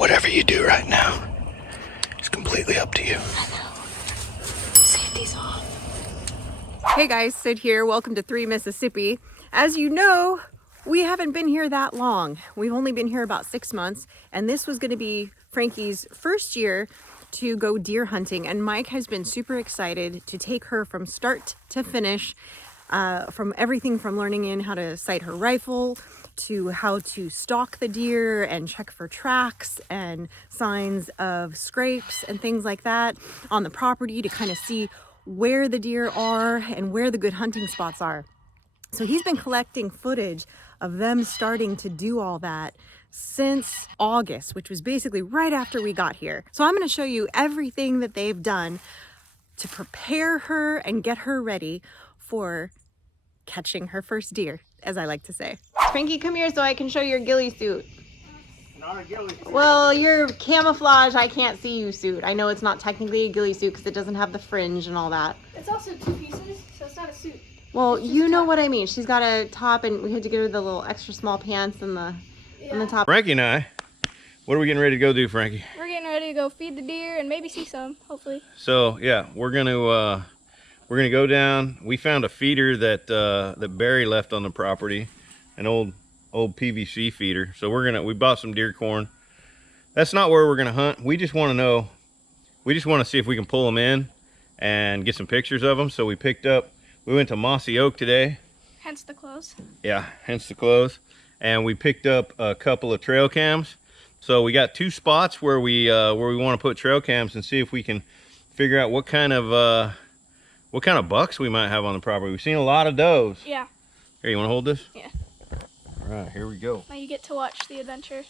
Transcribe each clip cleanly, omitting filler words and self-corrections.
whatever you do right now, it's completely up to you. I know. Safety's off. Hey guys, Sid here. Welcome to 3 Mississippi. As you know, we haven't been here that long. We've only been here about 6 months, and this was going to be Frankie's first year to go deer hunting, and Mike has been super excited to take her from start to finish, from everything from learning in how to sight her rifle to how to stalk the deer and check for tracks and signs of scrapes and things like that on the property to kind of see where the deer are and where the good hunting spots are. So he's been collecting footage of them starting to do all that since August, which was basically right after we got here. So I'm going to show you everything that they've done to prepare her and get her ready for catching her first deer, as I like to say. Frankie, come here so I can show your ghillie suit. Not a ghillie suit. Well, your camouflage, I can't see you suit. I know it's not technically a ghillie suit because it doesn't have the fringe and all that. It's also 2 pieces, so it's not a suit. Well, you know what I mean. She's got a top, and we had to give her the little extra small pants and the top. Frankie and I, what are we getting ready to go do, Frankie? We're getting ready to go feed the deer and maybe see some, hopefully. So yeah, we're gonna go down. We found a feeder that that Barry left on the property, an old PVC feeder. So we bought some deer corn. That's not where we're gonna hunt. We just want to know. We just want to see if we can pull them in and get some pictures of them. So we went to Mossy Oak today. Hence the clothes. Yeah, hence the clothes. And we picked up a couple of trail cams. So we got 2 spots where we want to put trail cams and see if we can figure out what kind of bucks we might have on the property. We've seen a lot of does. Yeah. Here, you want to hold this? Yeah. All right, here we go. Now you get to watch the adventure.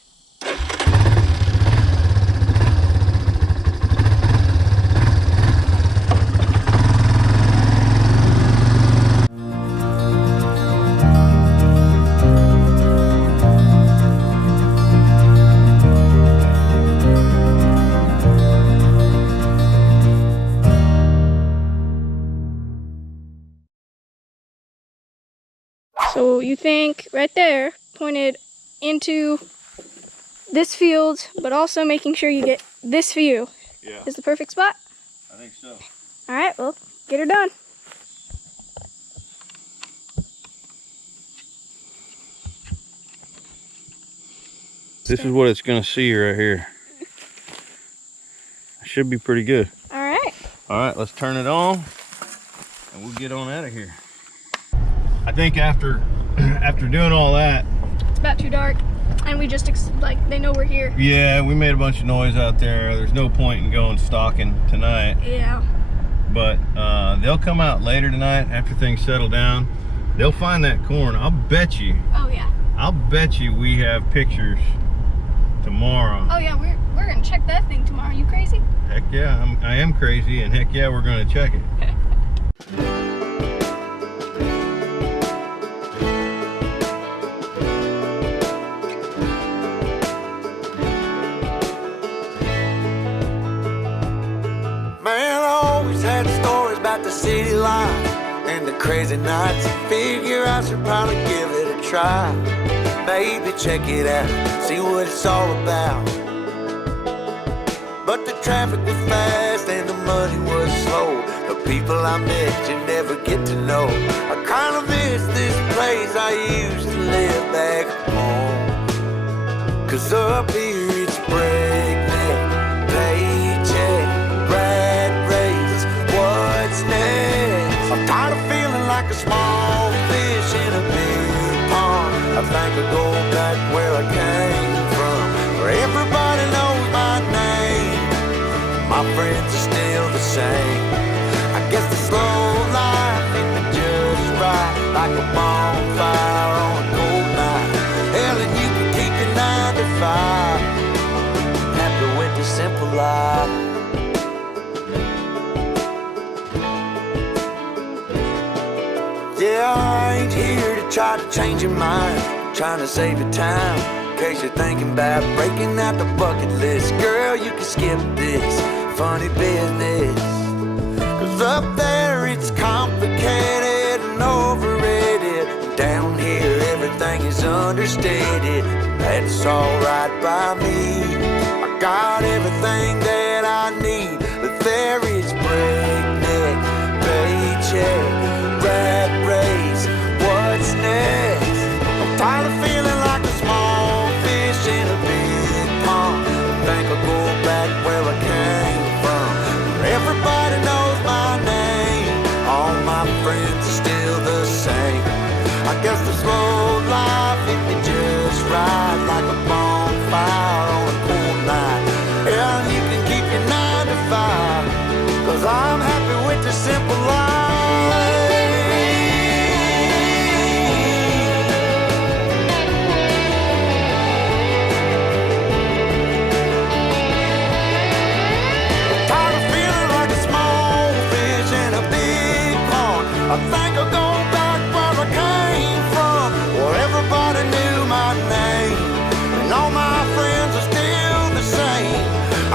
So you think right there, pointed into this field, but also making sure you get this view. Yeah. Is the perfect spot? I think so. All right, well, get her done. This is what it's gonna see right here. Should be pretty good. All right. All right, let's turn it on and we'll get on out of here. I think after doing all that, It's about too dark, and we just, they know we're here. yeah, we made a bunch of noise out there. There's no point in going stalking tonight. Yeah. But they'll come out later tonight after things settle down. They'll find that corn. I'll bet you we have pictures tomorrow. Oh yeah, we're gonna check that thing tomorrow. You crazy? Heck yeah, I am crazy, and heck yeah, we're gonna check it. Man, I always had stories about the city life and the crazy nights. Figure I should probably give it a try. Maybe check it out, see what it's all about. But the traffic was fast and the money was slow. The people I met you never get to know. I kinda miss this place I used to live back home. 'Cause up here it's breakneck, paycheck, rat race, what's next? I'm tired of feeling like a small fish in a big pond. I think I'll go back where I came from, where everybody knows my name. My friends are still the same. I guess the slow life hit me just right, like a bonfire on a cold night. Hell, and you can keep your 9 to 5. Happy with the simple life. Yeah, I ain't here to try to change your mind. Trying to save your time, in case you're thinking about breaking out the bucket list. Girl, you can skip this funny business. 'Cause up there it's complicated and overrated. Down here everything is understated. That's alright by me. I night. Yeah, and you can keep your 9 to 5, 'cause I'm happy with the simple life. Tired of feeling like a small fish in a big pond. I think I'll go back where I came from, where everybody knew my name, and all my friends are still the same.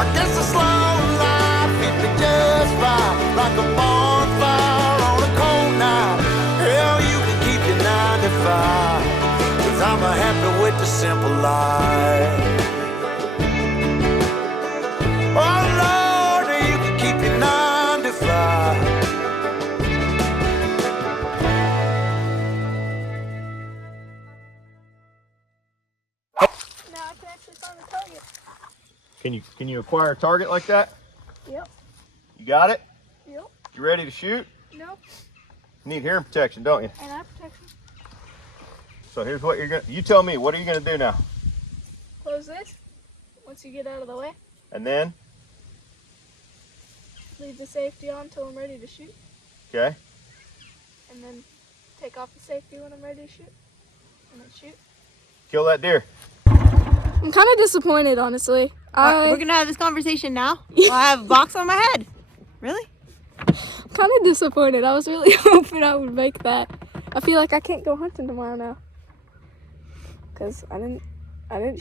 I guess the slow life hit me just right, like a bonfire on a cold night. Hell, you can keep your 9 to 5, 'cause I'm happy with the simple life. Oh Lord, you can keep your 9 to 5. Now I can actually find the target. Can you acquire a target like that? Yep. You got it? Yep. You ready to shoot? Nope. You need hearing protection, don't you? And eye protection. So here's what you're gonna, you tell me, what are you gonna do now? Close this once you get out of the way. And then, Leave the safety on until I'm ready to shoot. okay, And then take off the safety when I'm ready to shoot. And then shoot. kill that deer. I'm kind of disappointed, honestly. We're gonna have this conversation now. Well, I have a box on my head. Really? Kind of disappointed. I was really hoping I would make that. I feel like I can't go hunting tomorrow now. Cause I didn't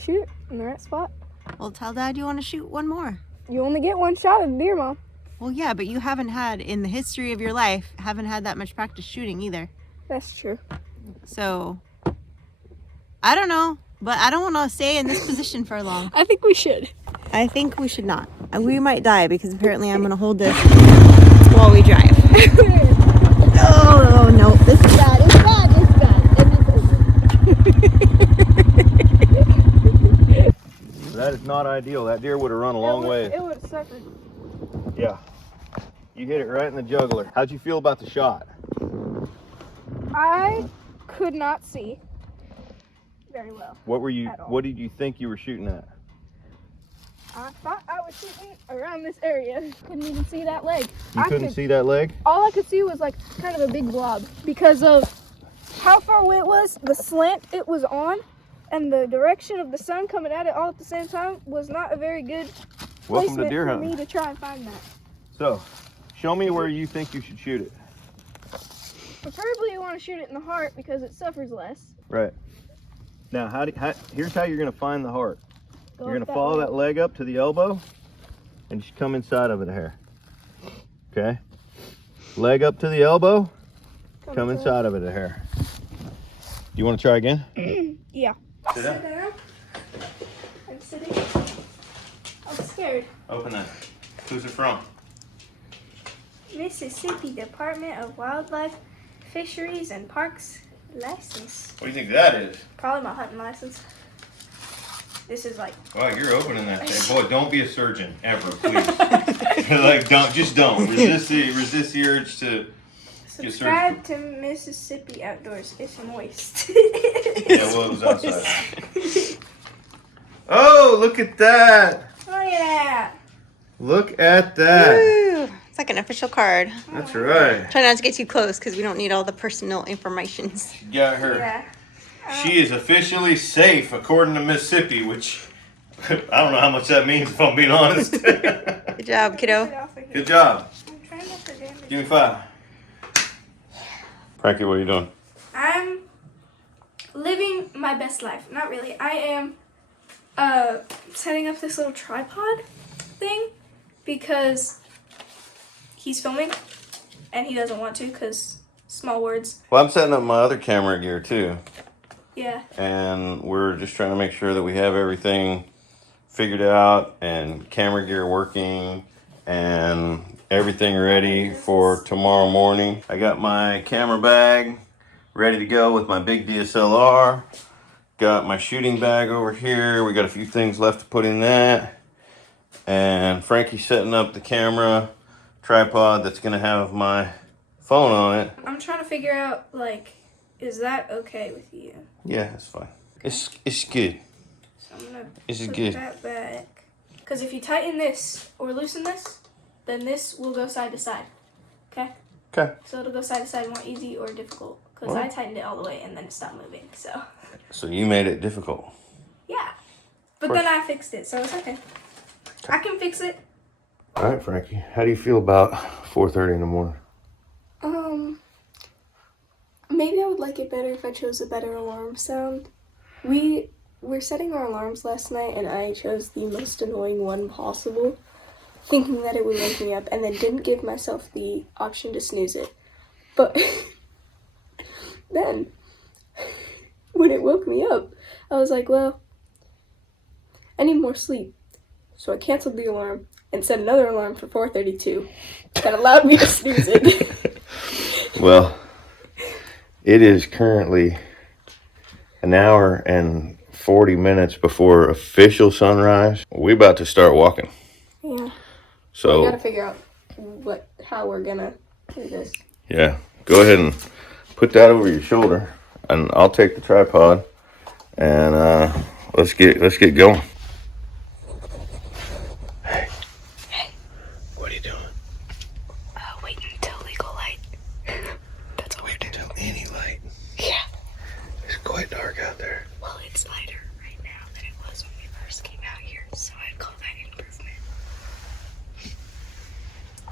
shoot it in the right spot. Well, tell Dad you want to shoot one more. You only get one shot at a deer, Mom. Well, yeah, but you haven't had, in the history of your life, haven't had that much practice shooting either. That's true. So, I don't know, but I don't want to stay in this position for long. I think we should. I think we should not. We might die because apparently I'm going to hold this while we drive. Oh, no, this is bad. It's bad. It's bad. That is not ideal. That deer would have run a long way. It would have suffered. Yeah. You hit it right in the jugular. How'd you feel about the shot? I could not see very well. What did you think you were shooting at? I thought I was shooting around this area. Couldn't even see that leg. You couldn't see that leg? All I could see was like kind of a big blob because of how far away it was, the slant it was on, and the direction of the sun coming at it all at the same time was not a very good Welcome to placement deer for hunting. me to try and find that. So, show me where you think you should shoot it. Preferably you want to shoot it in the heart because it suffers less. Right. Now, here's how you're going to find the heart. Go You're going up to follow way. that leg up to the elbow and just come inside of it a hair. Okay? Leg up to the elbow, come inside of it a hair. You want to try again? Yeah. Sit down. down. I'm sitting. I'm scared. Open that. Who's it from? Mississippi Department of Wildlife, Fisheries and Parks license. What do you think that is? Probably my hunting license. This is like. Oh, you're opening that thing. Boy, don't be a surgeon ever, please. Like, don't. Resist the urge to get Subscribe surgical. to Mississippi Outdoors. It's moist. Yeah, well, it was outside. Oh, look at that! Look at that. Look at that! Ooh, it's like an official card. That's right. Try not to get too close because we don't need all the personal information. Got her. Yeah. She is officially safe, according to Mississippi, which I don't know how much that means, if I'm being honest. Good job, kiddo. Good job. I'm trying not to damage. Give me 5. Frankie, what are you doing? I'm living my best life. Not really. I am setting up this little tripod thing because he's filming and he doesn't want to because small words. Well, I'm setting up my other camera gear too. Yeah. And we're just trying to make sure that we have everything figured out and camera gear working and everything ready for tomorrow morning. I got my camera bag ready to go with my big DSLR. Got my shooting bag over here. We got a few things left to put in that. And Frankie's setting up the camera tripod that's gonna have my phone on it. I'm trying to figure out, like, is that okay with you? Yeah, it's fine. It's good. So I'm gonna This is put good. that back. Because if you tighten this or loosen this, then this will go side to side. Okay? Okay. So it'll go side to side more easy or difficult. Because I tightened it all the way and then it stopped moving. So you made it difficult. Yeah. But then I fixed it, so it's okay. I can fix it. All right, Frankie. How do you feel about 4:30 in the morning? Maybe I would like it better if I chose a better alarm sound. We were setting our alarms last night and I chose the most annoying one possible, thinking that it would wake me up, and then didn't give myself the option to snooze it. But then, when it woke me up, I was like, well, I need more sleep. So I canceled the alarm and set another alarm for 4:32 that allowed me to snooze it. Well, it is currently an hour and 40 minutes before official sunrise. We're about to start walking. Yeah. So We gotta figure out how we're gonna do this. yeah, go ahead and put that over your shoulder, and I'll take the tripod, and let's get going. Hey. What are you doing? Waiting until legal light. That's all. Wait until any light. Yeah. It's quite dark out there. Well, it's lighter right now than it was when we first came out here, so I'd call that improvement.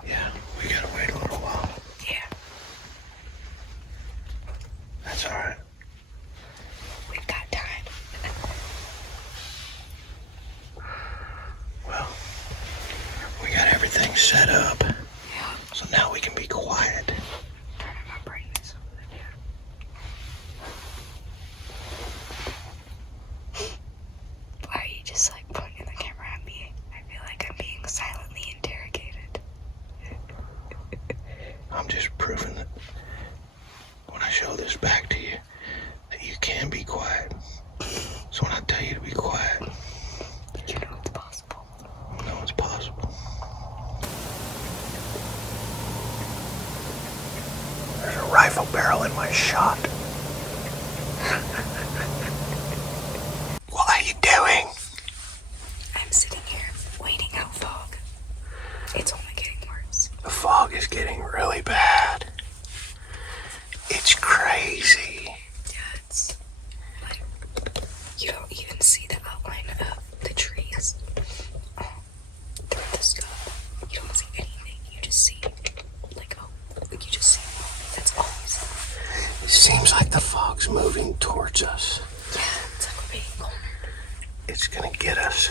Yeah, we gotta wait a little while. Yeah. That's all right. We've got time. Well, we got everything set up, Yeah. so now we can be quiet. Turning my brightness over there. Why are you just like pointing the camera at me? I feel like I'm being silently interrogated. I'm just proving that when I show this back to you, that you can be quiet. So when I tell you to be quiet, You know it's possible. I know it's possible. There's a rifle barrel in my shot. What are you doing? I'm sitting here waiting out fog. It's only getting worse. The fog is getting really bad. It's crazy. Yeah, it's like you don't even see the outline of the trees through the scope. You don't see anything. You just see you just see. That's all you see. It seems like the fog's moving towards us. Yeah, it's like we're being cornered. It's gonna get us.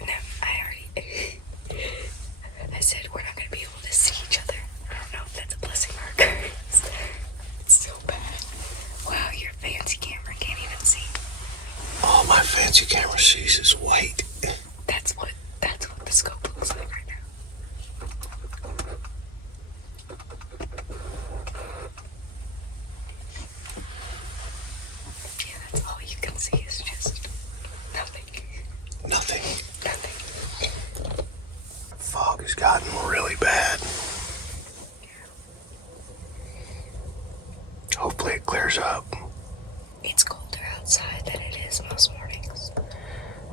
And then I said we're not gonna be able to see each other. I don't know if that's a blessing or a curse. It's so bad. Wow, your fancy camera can't even see. All my fancy camera sees is white. That's what the scope looks like right now. Yeah, that's all you can see is just nothing. Nothing. Nothing. Fog has gotten really bad. Hopefully it clears up. It's colder outside than it is most mornings.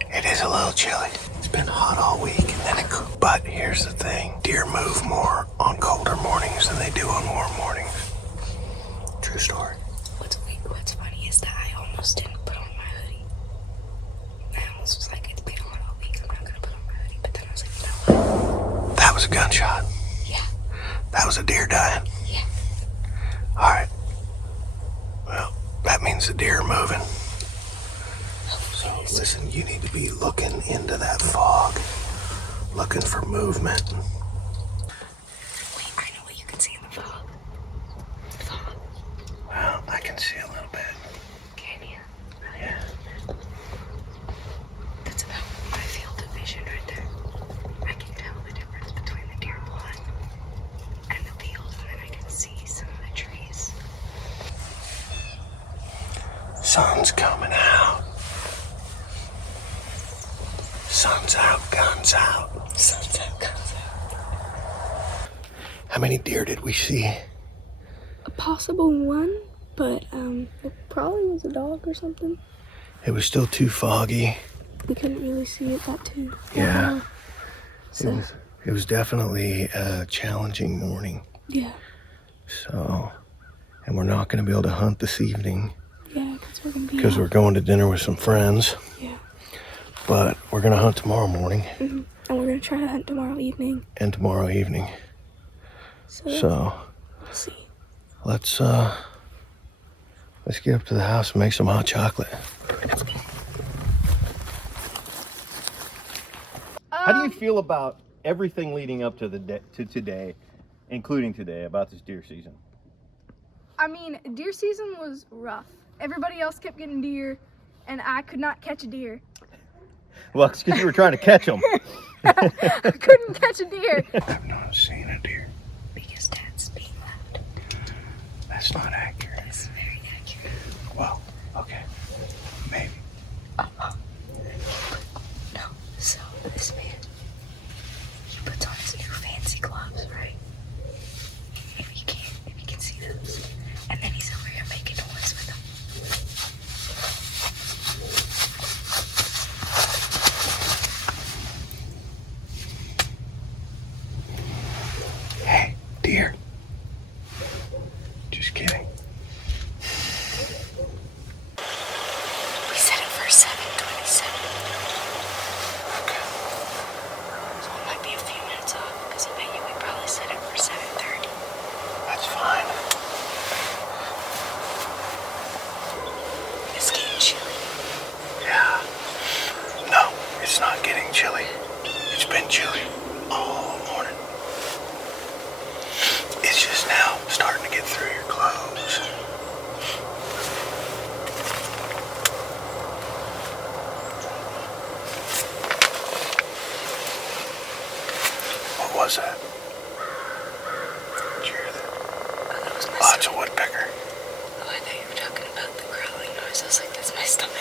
It is a little chilly. It's been hot all week, and then it cooled. But here's the thing. Deer move more on colder mornings than they do on warm mornings. True story. What's funny is that I almost didn't put on my hoodie. I almost was like, it's been hot all week, I'm not gonna put on my hoodie. But then I was like, you know what? That was a gunshot. Yeah. That was a deer dying. Yeah. All right. Well, that means the deer are moving. So listen, you need to be looking into that fog, looking for movement. Wait, I know what you can see in the fog. Fog. Well, I can see a little bit. Can you? Yeah. That's about my field of vision right there. I can tell the difference between the deer blood and the field, and then I can see some of the trees. Sun's coming out. Sun's out, guns out. Sun's out, guns out. How many deer did we see? A possible one, but it probably was a dog or something. It was still too foggy. we couldn't really see it that too. Yeah. So, It was definitely a challenging morning. yeah. So, and we're not going to be able to hunt this evening Yeah, because we're going to dinner with some friends. Yeah. But we're going to hunt tomorrow morning. Mm-hmm. And we're going to try to hunt tomorrow evening. And tomorrow evening. So we'll see. Let's get up to the house and make some hot chocolate. How do you feel about everything leading up to today, including today, about this deer season? I mean, deer season was rough. Everybody else kept getting deer, and I could not catch a deer. Well, it's because you were trying to catch them. I couldn't catch a deer. I've not seen a deer. Because Dad's being loud. That's not accurate. It's very accurate. Well, okay. Maybe. No, so this man, he puts on his new fancy gloves, right? If you can see those. And then he's over here making noise with them. Hey, deer. Just kidding. We set it for 7:27. Okay. So it might be a few minutes off, because I bet you we probably set it for 7:30. That's fine. It's getting chilly. Yeah. No, it's not getting chilly. It's been chilly all morning. It's just now starting to get through your clothes. What was that? Did you hear that? Oh, that was my Oh, it's a stomach. woodpecker. Oh, I thought you were talking about the growling noise. I was like, that's my stomach.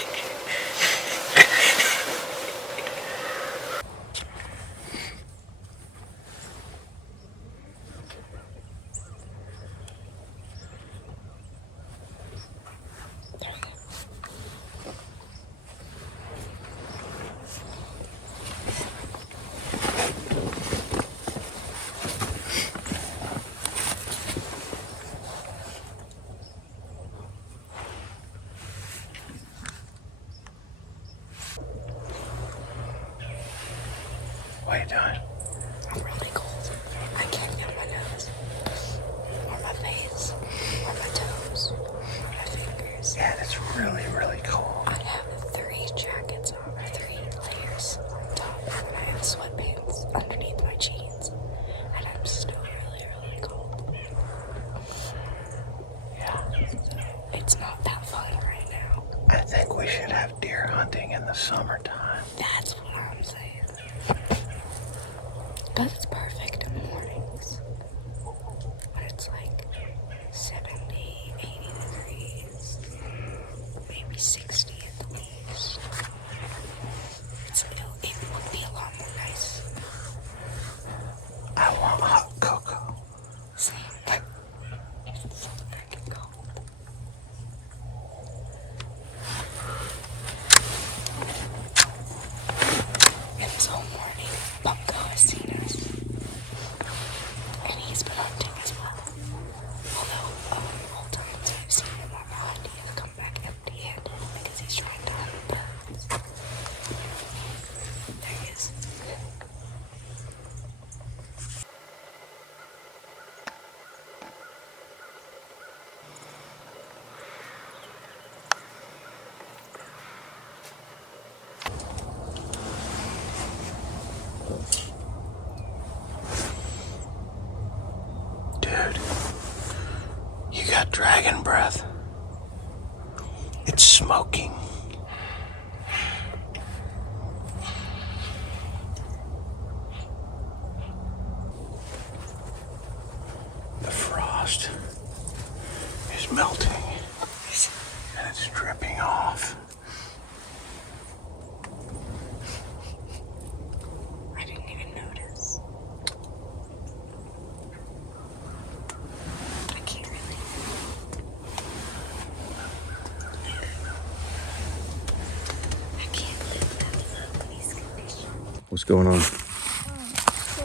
What are you doing? I'm really cold. I can't feel my nose, or my face, or my toes, or my fingers. Yeah, it's really, really cold. I have 3 jackets on, or 3 layers on top, and I have sweatpants underneath my jeans, and I'm still really, really cold. Yeah. It's not that fun right now. I think we should have deer hunting in the summertime. That's what I'm saying. But it's perfect in the mornings. When it's like 70, 80 degrees, maybe 60 at the least. It would be a lot more nice. I want hot cocoa. Same. It's so freaking cold. And this whole morning, Bunko has seen us. And he's been hunting as well. Although, all times I've seen him on the hunt, he's come back empty-handed because he's trying to hunt birds. There he is. Dude, you got dragon breath. It's smoking. The frost is melting and it's dripping off. I didn't even notice. I can't really. What's going on? So,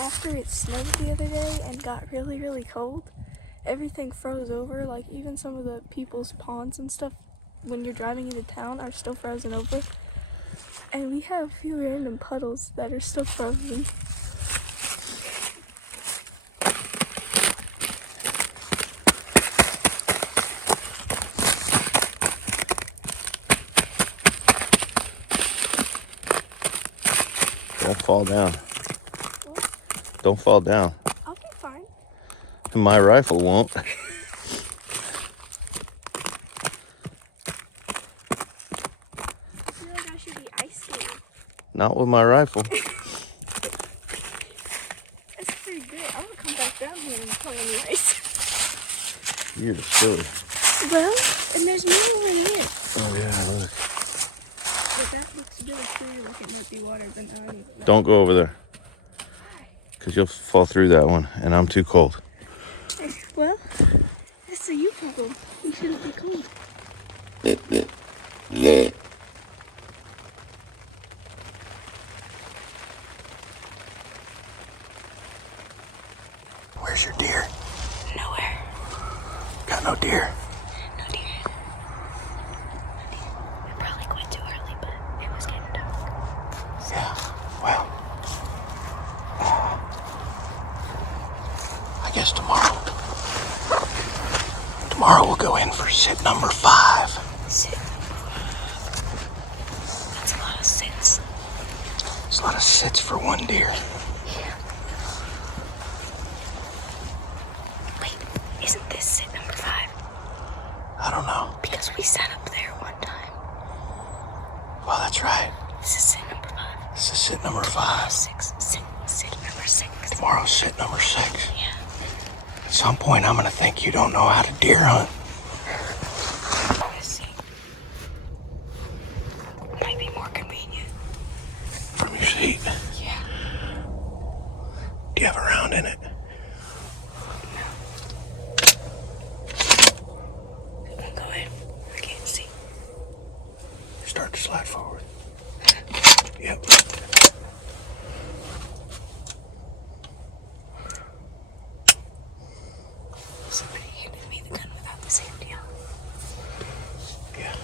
after it snowed the other day and got really, really cold, everything froze over. Like, even some of the people's ponds and stuff, when you're driving into town, are still frozen over. And we have a few random puddles that are still frozen. Don't fall down. What? Don't fall down. I'll be fine. My rifle won't. I feel like I should be ice skating. Not with my rifle. That's pretty good. I'm gonna come back down here and play on the ice. You're just silly. Well, and there's more over here. Oh yeah, look. But that looks really clear, like it might be water, but no, I don't know. Don't go over there. Because you'll fall through that one, and I'm too cold. Well, that's a you problem. You shouldn't be cold. Where's your deer? Nowhere. Got no deer. No deer. We probably quit too early, but it was getting dark. Yeah, well, I guess tomorrow we'll go in for sit number 5. Sit. That's a lot of sits. It's a lot of sits for one deer. Wait, isn't this sit number 5? I don't know. Because we sat up there one time. Well, that's right. This is sit number 5. This is sit number 5. Sit number 6. Tomorrow's sit number 6. Yeah. At some point, I'm gonna think you don't know how to deer hunt. Let's see. Might be more convenient. From your seat. Yeah. Do you have a round in it? We can go in. I can't see. Start to slide forward. Yep. Somebody handed me the gun without the safety on. Yeah.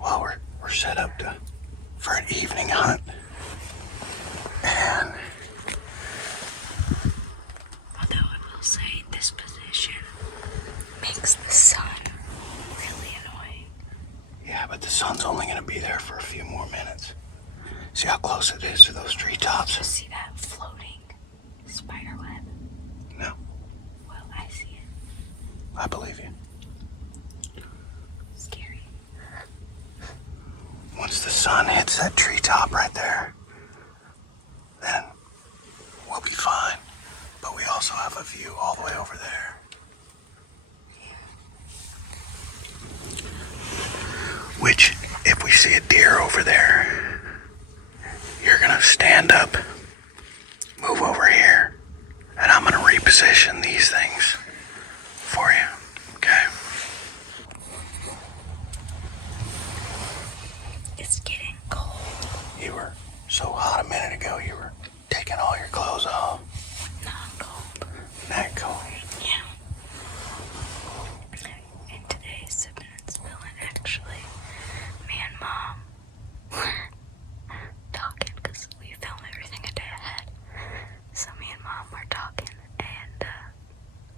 Well, we're set up for an evening hunt. And Although I will say this position makes the sun really annoying. yeah, but the sun's only gonna be there for a few more minutes. See how close it is to those treetops? See that floating spider web? No, Well, I see it. I believe you. Scary. Once the sun hits that treetop right there, then we'll be fine. But we also have a view all the way over there. Which, if we see a deer over there, you're gonna stand up, move over here, and I'm gonna reposition these things for you, okay? It's getting cold. You were so hot a minute ago, you were taking all your clothes off. Not cold. That cold. Yeah. And today's sipping and spilling, actually, me and Mom were talking because we film everything a day ahead. So me and Mom were talking, and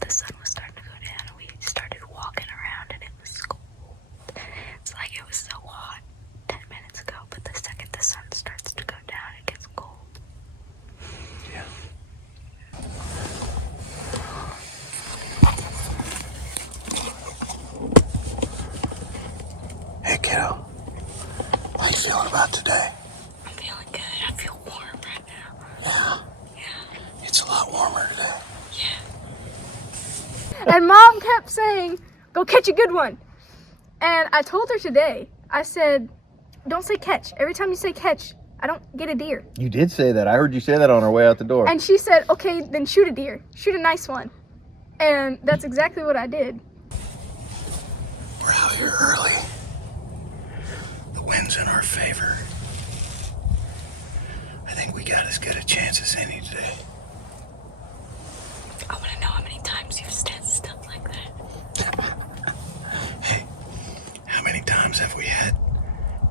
the sun was starting to go down, and we started walking around, and it was cold. It's like it was so hot 10 minutes ago, but the second the sun starts to go down, it gets cold. Yeah. Hey, kiddo. How you feeling about today? I'm feeling good. I feel warm right now. Yeah. Yeah. It's a lot warmer today. And Mom kept saying, go catch a good one. And I told her today, I said, don't say catch. Every time you say catch, I don't get a deer. You did say that. I heard you say that on our way out the door. And she said, okay, then shoot a deer. Shoot a nice one. And that's exactly what I did. We're out here early comes in our favor. I think we got as good a chance as any today. I want to know how many times you've said stuff like that. Hey, how many times have we had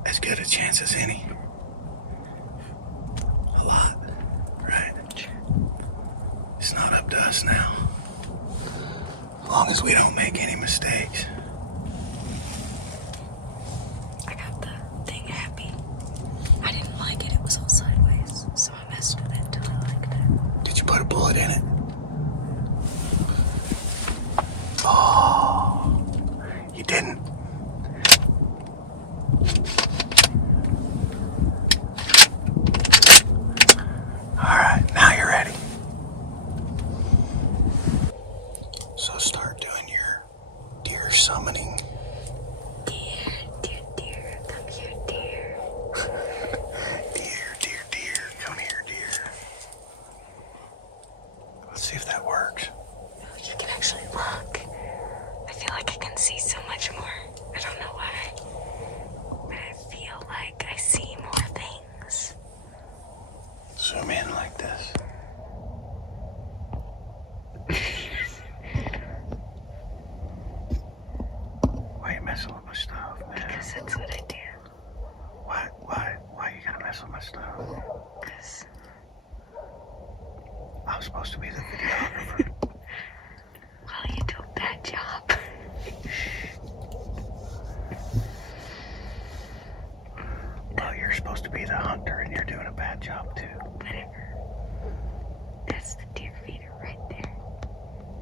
as good a chance as any? A lot, right? It's not up to us now. As long as we don't make any mistakes. I got the thing happy. I didn't like it. It was all sideways. So I messed with it until I liked it. Did you put a bullet in it? Oh, you didn't. All right, now you're ready. So start doing your deer summoning. Dear, dear, dear, come here, dear. Deer, come here, deer. Let's see if that works. You can actually look. I feel like I can see so much more. I don't know why. But I feel like I see more things. Zoom in like this. Why you messing with my stuff, man? Because that's what I do. Why you gotta mess with my stuff? Because I was supposed to be the videographer. well, you do a bad job. Well, you're supposed to be the hunter and you're doing a bad job too. Whatever. That's the deer feeder right there.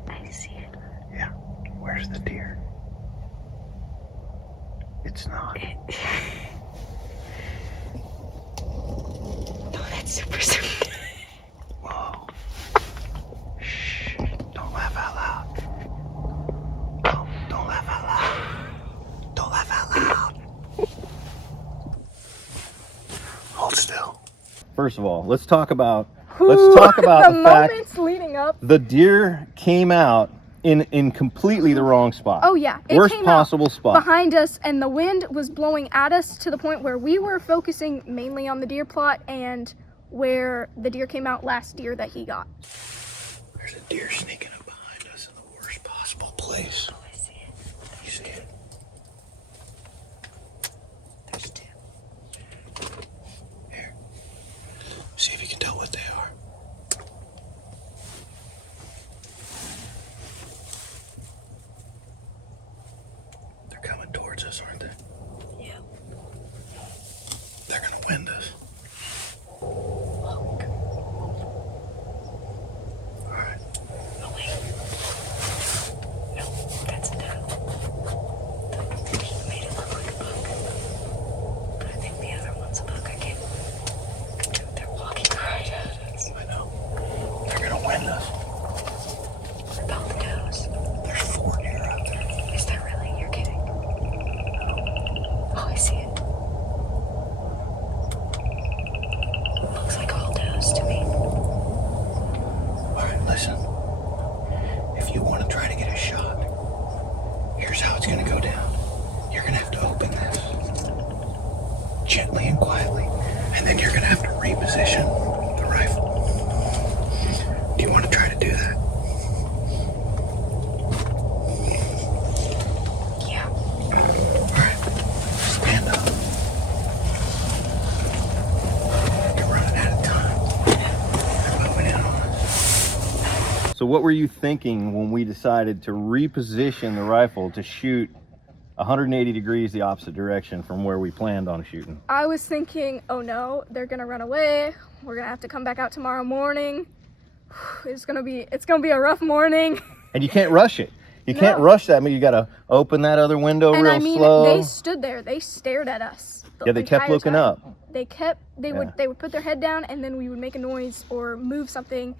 I see it. Yeah. Where's the deer? It's not. No, that's super super. Whoa. Shh. Don't laugh out loud. Don't laugh out loud. Don't laugh out loud. Hold still. First of all, let's talk about the fact moments leading up. the deer came out in completely the wrong spot. Oh yeah, it Worst came possible out spot. behind us, and the wind was blowing at us to the point where we were focusing mainly on the deer plot and where the deer came out last year that he got. There's a deer sneaking up behind us in the worst possible place. I see it. You see it? There's two. Here. See if you can tell what they are. They're coming towards us, aren't they? Yeah. They're gonna wind us. Look. All right. Oh wait. No, that's a doe. He made it look like a buck. But I think the other one's a buck. I can't. They're walking right at us. I know. They're gonna wind us. About the does. There's 4 deer out there. Is that really? You're kidding. Oh, I see it. Looks like all does to me. All right, listen. If you want to try to get a shot, here's how it's gonna go down. You're gonna have to open this gently and quietly, and then you're gonna have to reposition the rifle. Do you want to try to do that? Yeah. All right, stand up. You're running out of time. They're moving in on us. So what were you thinking when we decided to reposition the rifle to shoot 180 degrees the opposite direction from where we planned on shooting? I was thinking, oh no, they're gonna run away. We're gonna have to come back out tomorrow morning. It's gonna be a rough morning. And you can't rush it. You No. can't rush that. I mean, you got to open that other window And real I mean, slow. they stood there. They stared at us. the Yeah, they kept entire looking time. up. They would put their head down, and then we would make a noise or move something,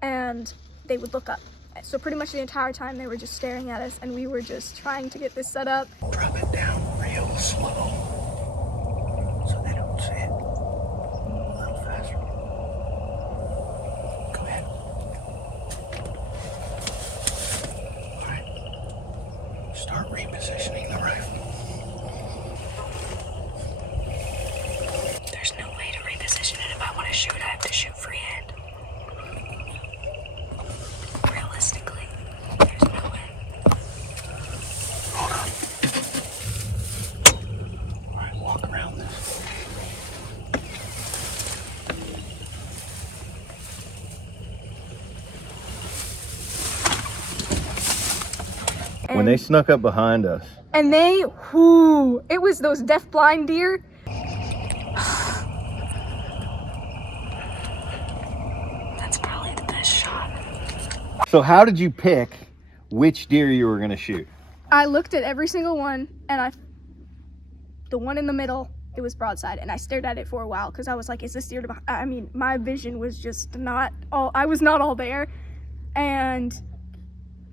and they would look up. So pretty much the entire time they were just staring at us, and we were just trying to get this set up. Drop it down real slow so they don't see it. A little faster. Go ahead. All right. Start repositioning the rifle. when they snuck up behind us. And it was those deaf-blind deer. That's probably the best shot. So how did you pick which deer you were gonna shoot? I looked at every single one, and the one in the middle, it was broadside, and I stared at it for a while because I was like, is this deer to, I mean, my vision was just I was not all there. And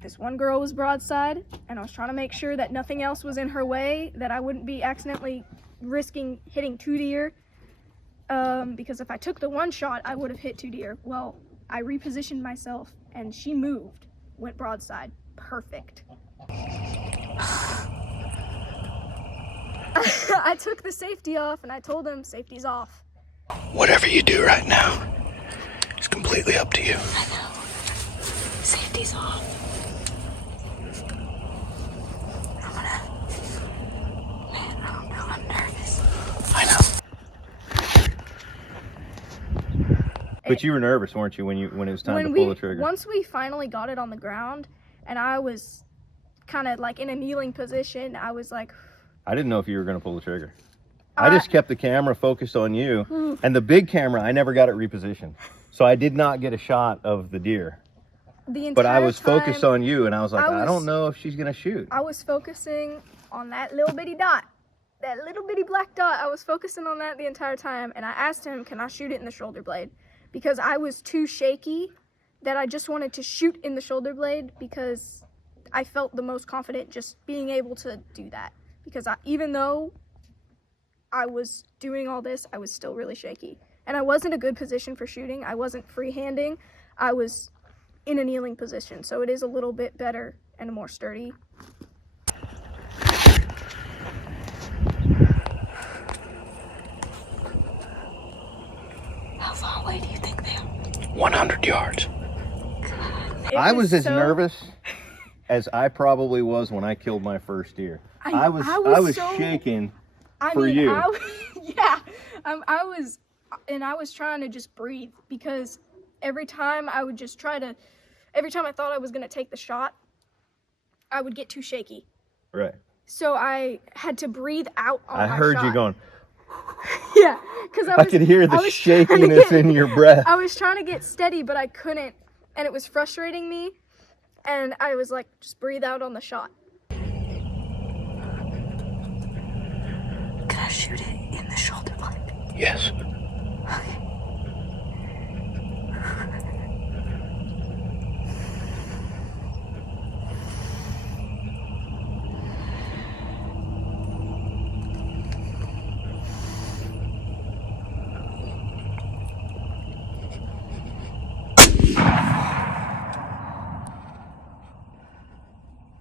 this one girl was broadside, and I was trying to make sure that nothing else was in her way, that I wouldn't be accidentally risking hitting 2 deer. Because if I took the one shot, I would have hit 2 deer. Well, I repositioned myself, and she moved, went broadside. Perfect. I took the safety off, and I told him, safety's off. Whatever you do right now is completely up to you. I know. Safety's off. I'm nervous. I know. But you were nervous, weren't you, when it was time to pull the trigger? Once we finally got it on the ground, and I was kind of like in a kneeling position, I was like, I didn't know if you were going to pull the trigger. I just kept the camera focused on you, and the big camera, I never got it repositioned. So I did not get a shot of the deer. But I was focused on you, and I was like, I don't know if she's going to shoot. I was focusing on that little bitty dot. That little bitty black dot. I was focusing on that the entire time, and I asked him, can I shoot it in the shoulder blade? Because I was too shaky that I just wanted to shoot in the shoulder blade because I felt the most confident just being able to do that. Because even though I was doing all this, I was still really shaky. And I wasn't a good position for shooting. I wasn't freehanding. I was in a kneeling position. So it is a little bit better and more sturdy. How far away do you think they are? 100 yards. I was as nervous as I probably was when I killed my first deer. I was shaking for you. I was trying to just breathe because every time I thought I was going to take the shot, I would get too shaky. Right. So I had to breathe out on my shot. I heard you going. Yeah, because I could hear the shakiness in your breath. I was trying to get steady, but I couldn't, and it was frustrating me. And I was like, just breathe out on the shot. Can I shoot it in the shoulder blade? Yes. Okay.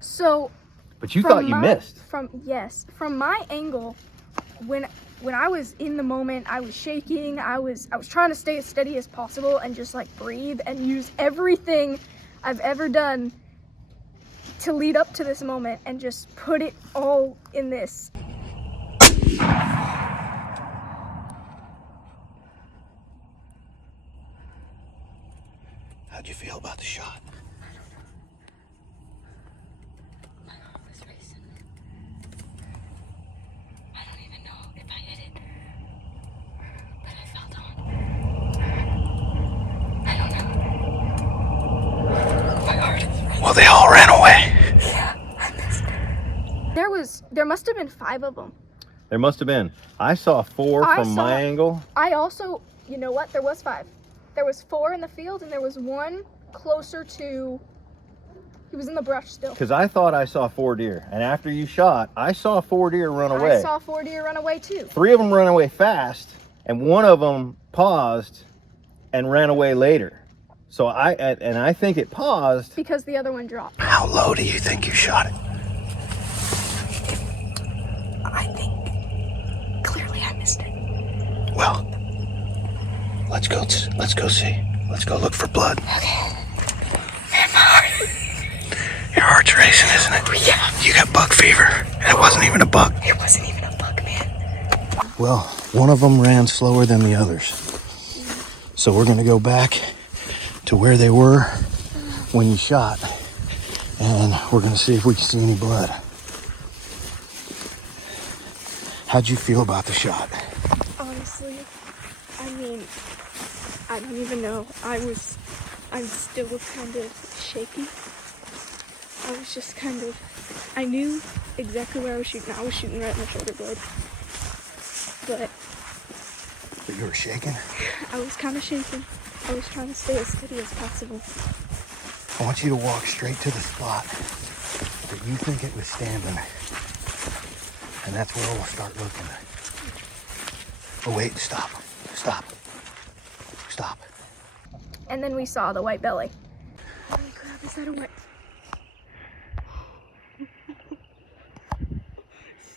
So, but you thought you missed. From my angle, when I was in the moment, I was shaking. I was trying to stay as steady as possible and just like breathe and use everything I've ever done to lead up to this moment and just put it all in this. How'd you feel about the shot? Well, they all ran away. Yeah, I missed it. There must have been 5 of them. There must have been. I saw 4 from my angle. I also, you know what? There was 5. There was 4 in the field, and there was 1 closer to. He was in the brush still. Because I thought I saw 4 deer, and after you shot, I saw 4 deer run away. I saw 4 deer run away too. 3 of them ran away fast, and 1 of them paused and ran away later. So I think it paused because the other one dropped. How low do you think you shot it? I think clearly I missed it. Well, let's go see. Let's go look for blood. Okay. Man, my heart. Your heart's racing, isn't it? Yeah. You got bug fever, and it wasn't even a bug. It wasn't even a bug, man. Well, one of them ran slower than the others. So we're gonna go back to where they were when you shot and we're gonna see if we can see any blood. How'd you feel about the shot? Honestly, I mean, I don't even know. I'm still kind of shaky. I was just kind of, I knew exactly where I was shooting. I was shooting right in the shoulder blade. But You were shaking? I was kind of shaking. I was trying to stay as steady as possible. I want you to walk straight to the spot that you think it was standing. And that's where we'll start looking. Oh wait, stop. Stop. Stop. And then we saw the white belly. Holy crap, is that a white?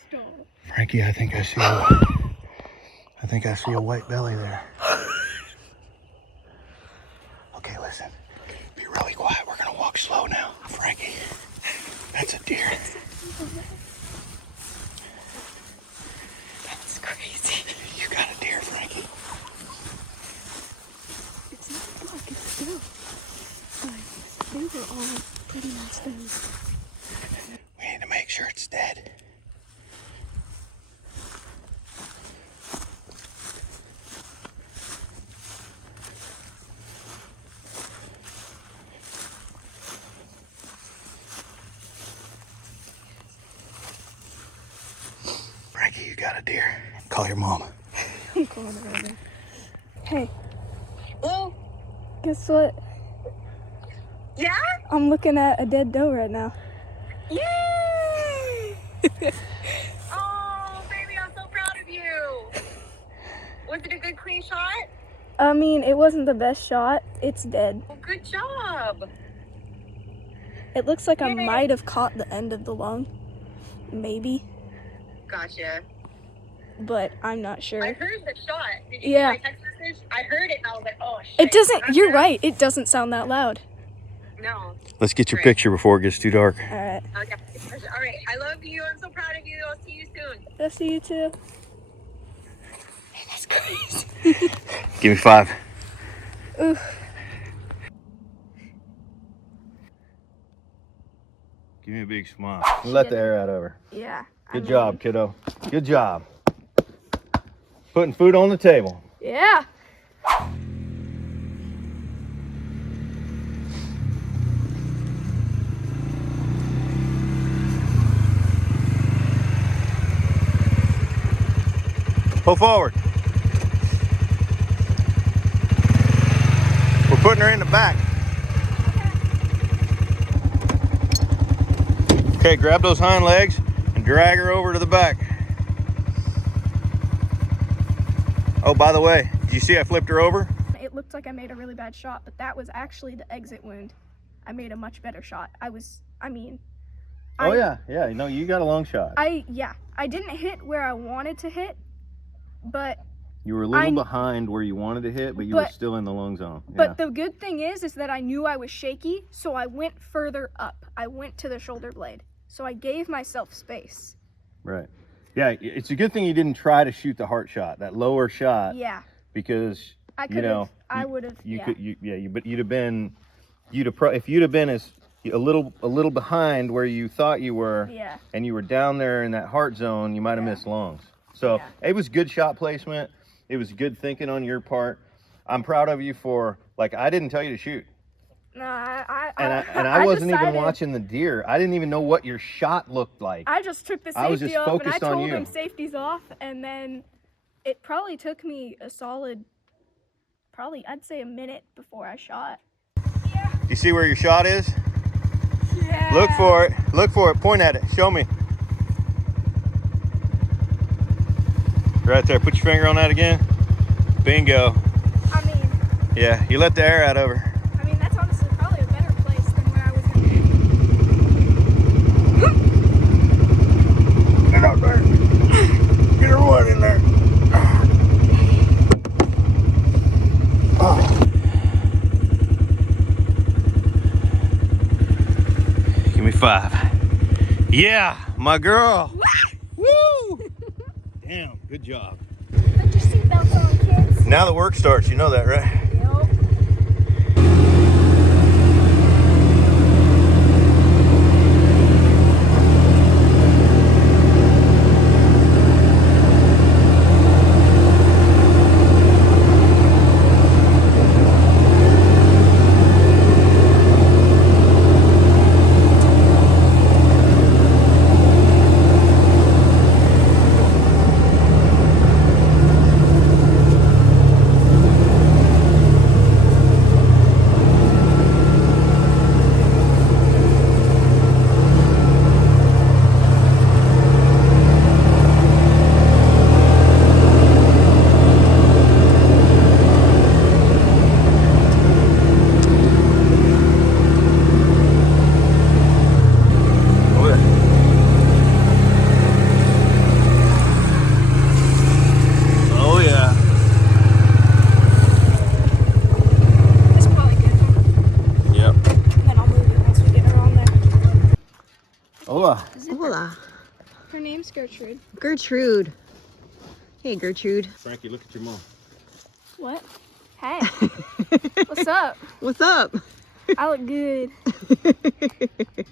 Stop. Frankie, I think I see a white belly there. Okay, listen. Be really quiet. We're gonna walk slow now. Frankie, that's a deer. That's crazy. You got a deer, Frankie. It's not black, it's still. Like, they were all pretty nice bellies. We need to make sure it's dead. Frankie, you got a deer. Call your mom. I'm calling her right now. Hey, Hello? guess what? Yeah? I'm looking at a dead doe right now. Yay! Oh, baby, I'm so proud of you. Was it a good, clean shot? I mean, it wasn't the best shot. It's dead. Well, good job. It looks like I Yay. might have caught the end of the lung. Maybe. Gotcha. But I'm not sure. I heard the shot. Did you Yeah. see my text message? I heard it and I was like, oh, shit. It doesn't, you're right. It doesn't sound that loud. No. Let's get your Great. picture before it gets too dark. All right. Okay. All right. I love you. I'm so proud of you. I'll see you soon. I'll see you too. That's crazy. Give me 5. Ooh. Give me a big smile. Let the air out of her. Yeah. Good job, kiddo. Good job. Putting food on the table. Yeah. Pull forward. We're putting her in the back. Okay, grab those hind legs and drag her over to the back. Oh, by the way, did you see I flipped her over? It looked like I made a really bad shot, but that was actually the exit wound. I made a much better shot. Oh yeah, no, you got a long shot. I didn't hit where I wanted to hit, but You were a little behind where you wanted to hit, but you were still in the lung zone. Yeah. But the good thing is that I knew I was shaky, so I went further up. I went to the shoulder blade. So I gave myself space. Right. Yeah, it's a good thing you didn't try to shoot the heart shot, that lower shot. Yeah. Because I could have. I would have. But you'd have been, if you'd have been a little behind where you thought you were, Yeah. and you were down there in that heart zone, you might have missed lungs. So it was good shot placement. It was good thinking on your part. I'm proud of you for, like, I didn't tell you to shoot. No, I I wasn't even decided- watching the deer. I didn't even know what your shot looked like. I just took the I was just safety off and I focused on told you. him safety's off, and then it probably took me a solid, I'd say a minute before I shot. Yeah. Do you see where your shot is? Yeah. Look for it. Look for it. Point at it. Show me. Right there. Put your finger on that again. Bingo. I mean, Yeah, you let the air out of her. that's honestly probably a better place than where I was going to be. Get out there. Get her one in there. Give me 5. Yeah, my girl. Woo! Damn, good job. Put your seatbelts on, kids. Now the work starts. You know that, right? Yep. name's Gertrude. Gertrude. Hey, Gertrude. Frankie, look at your mom. What? Hey. What's up? What's up? I look good.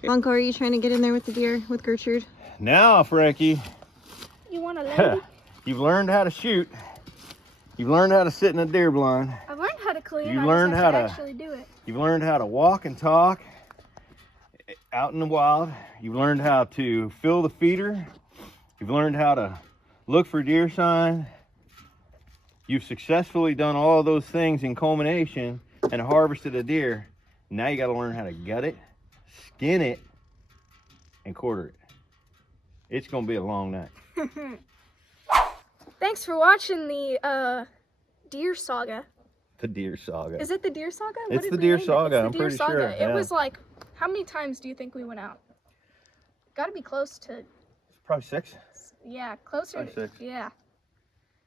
Uncle, are you trying to get in there with the deer with Gertrude? Now, Frankie, You want a lady? you've learned how to shoot. You've learned how to sit in a deer blind. I've learned how to clean. You I learned just how have to- actually do it. You've learned how to walk and talk out in the wild. You've learned how to fill the feeder. You've learned how to look for deer sign. You've successfully done all of those things in culmination and harvested a deer. Now you got to learn how to gut it, skin it, and quarter it. It's going to be a long night. Thanks for watching the Deer Saga. The Deer Saga. Is it the Deer Saga? It's did the we Deer name it? Saga, It's the I'm Deer pretty Saga. sure, It yeah. was like, how many times do you think we went out? Got to be close to, Probably 6. yeah, closer Probably to, 6. yeah.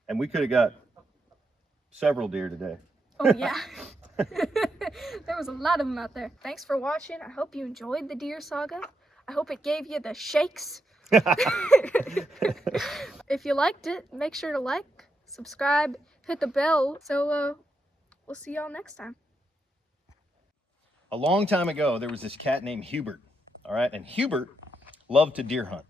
And we could have got several deer today. Oh, yeah. There was a lot of them out there. Thanks for watching. I hope you enjoyed the Deer Saga. I hope it gave you the shakes. If you liked it, make sure to like, subscribe, hit the bell. So we'll see y'all next time. A long time ago, there was this cat named Hubert, all right? And Hubert loved to deer hunt.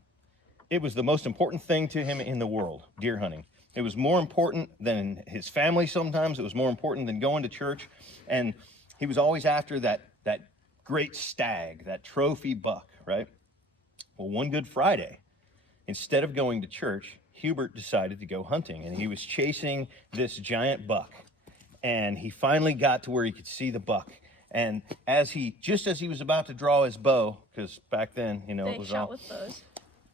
It was the most important thing to him in the world, deer hunting. It was more important than his family sometimes. It was more important than going to church. And he was always after that great stag, that trophy buck, right? Well, one Good Friday, instead of going to church, Hubert decided to go hunting. And he was chasing this giant buck. And he finally got to where he could see the buck. And just as he was about to draw his bow, because back then, you know, They it was shot all, with bows.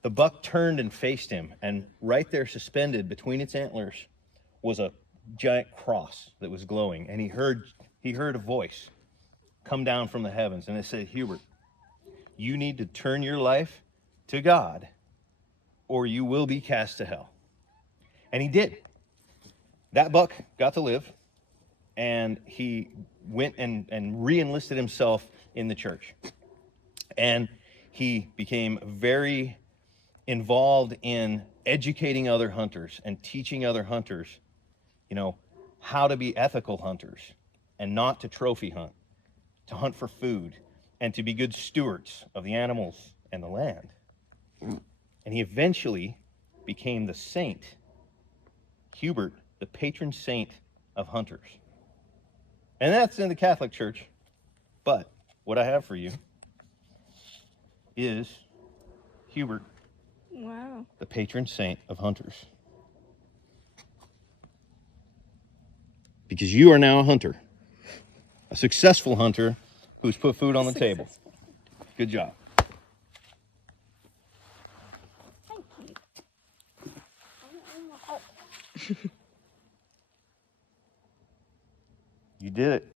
the buck turned and faced him, and right there suspended between its antlers was a giant cross that was glowing. And he heard a voice come down from the heavens, and it said, Hubert, you need to turn your life to God, or you will be cast to hell. And he did. That buck got to live, and he went and re-enlisted himself in the church. And he became very involved in educating other hunters and teaching other hunters, you know, how to be ethical hunters and not to trophy hunt, to hunt for food, and to be good stewards of the animals and the land. And he eventually became the saint, Hubert, the patron saint of hunters. And that's in the Catholic Church. But what I have for you is Hubert, Wow. the patron saint of hunters. Because you are now a hunter, a successful hunter who's put food on the table. Good job. Thank you. You did it.